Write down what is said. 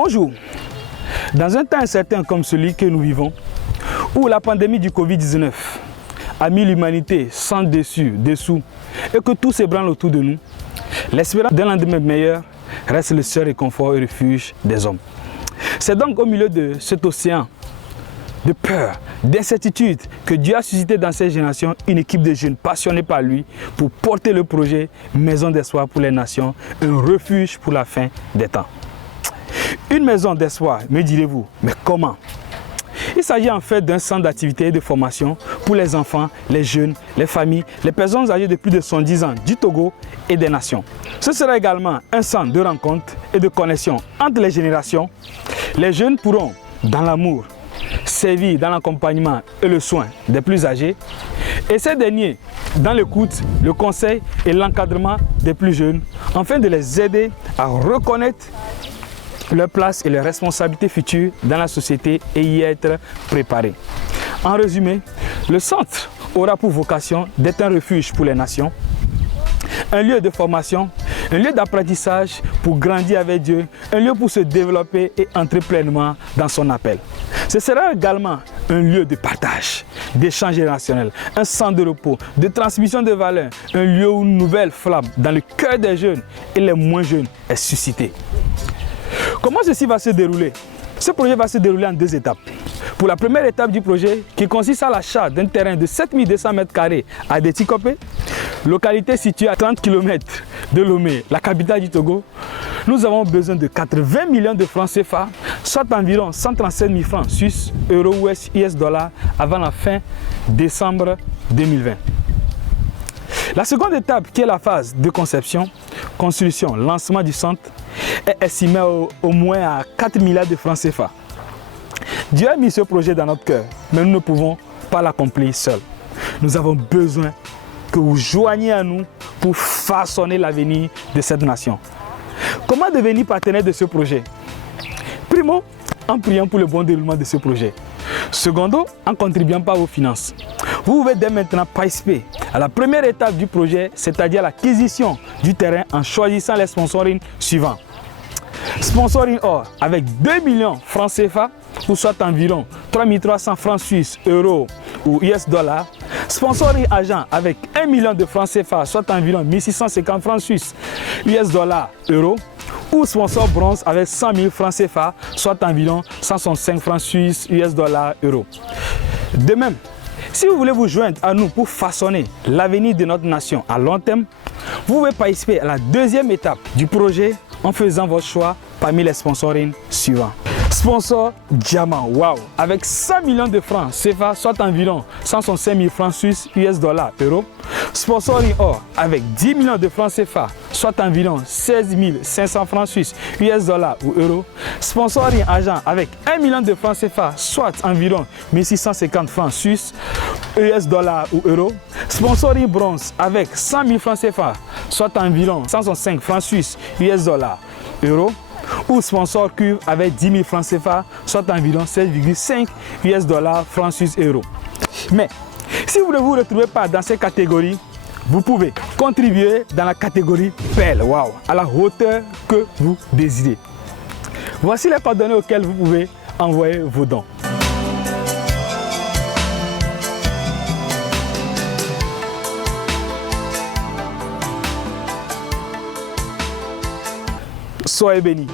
Bonjour. Dans un temps incertain comme celui que nous vivons, où la pandémie du Covid-19 a mis l'humanité sans dessous et que tout s'ébranle autour de nous, l'espérance d'un lendemain meilleur reste le seul réconfort et refuge des hommes. C'est donc au milieu de cet océan de peur, d'incertitude que Dieu a suscité dans cette génération une équipe de jeunes passionnés par lui pour porter le projet Maison d'espoir pour les nations, un refuge pour la fin des temps. Une maison d'espoir, me direz-vous, mais comment? Il s'agit en fait d'un centre d'activité et de formation pour les enfants, les jeunes, les familles, les personnes âgées de plus de 70 ans du Togo et des nations. Ce sera également un centre de rencontre et de connexion entre les générations. Les jeunes pourront, dans l'amour, servir dans l'accompagnement et le soin des plus âgés, et ces derniers dans l'écoute, le conseil et l'encadrement des plus jeunes, afin de les aider à reconnaître leur place et leurs responsabilités futures dans la société et y être préparés. En résumé, le centre aura pour vocation d'être un refuge pour les nations, un lieu de formation, un lieu d'apprentissage pour grandir avec Dieu, un lieu pour se développer et entrer pleinement dans son appel. Ce sera également un lieu de partage, d'échange générationnel, un centre de repos, de transmission de valeurs, un lieu où une nouvelle flamme dans le cœur des jeunes et les moins jeunes est suscitée. Comment ceci va se dérouler? Ce projet va se dérouler en deux étapes. Pour la première étape du projet, qui consiste à l'achat d'un terrain de 7200 m² à Détikopé, localité située à 30 km de Lomé, la capitale du Togo, nous avons besoin de 80 millions de francs CFA, soit environ 137 000 francs suisses, euros ou US dollars, avant la fin décembre 2020. La seconde étape, qui est la phase de conception, construction, lancement du centre, est estimée au moins à 4 milliards de francs CFA. Dieu a mis ce projet dans notre cœur, mais nous ne pouvons pas l'accomplir seuls. Nous avons besoin que vous joigniez à nous pour façonner l'avenir de cette nation. Comment devenir partenaire de ce projet? Primo, en priant pour le bon déroulement de ce projet. Secondo, en contribuant par vos finances. Vous pouvez dès maintenant participer à la première étape du projet, c'est-à-dire l'acquisition du terrain en choisissant les sponsoring suivants. Sponsoring or avec 2 millions francs CFA, ou soit environ 3300 francs suisses, euros ou US dollars. Sponsoring agent avec 1 million de francs CFA, soit environ 1650 francs suisses, US dollars, euros. Ou sponsor bronze avec 100 000 francs CFA, soit environ 165 francs suisses, US dollars, euros. De même, si vous voulez vous joindre à nous pour façonner l'avenir de notre nation à long terme, vous pouvez participer à la deuxième étape du projet en faisant votre choix parmi les sponsorings suivants. Sponsor diamant, wow, avec 100 millions de francs CFA, soit environ 165 000 francs suisses, US dollars, euros. Sponsoring or avec 10 millions de francs CFA, soit environ 16 500 francs suisses, US dollars ou euros. Sponsoring agent avec 1 million de francs CFA, soit environ 1650 francs suisses, US dollars ou euros. Sponsoring bronze avec 100 000 francs CFA, soit environ 165 francs suisses, US dollars, euros. Ou sponsor cuve avec 10 000 francs CFA, soit environ 16,5 US dollars, francs suisses, euros. Mais si vous ne vous retrouvez pas dans ces catégories, vous pouvez contribuer dans la catégorie perle, wow, à la hauteur que vous désirez. Voici les coordonnées auxquelles vous pouvez envoyer vos dons. Soyez bénis.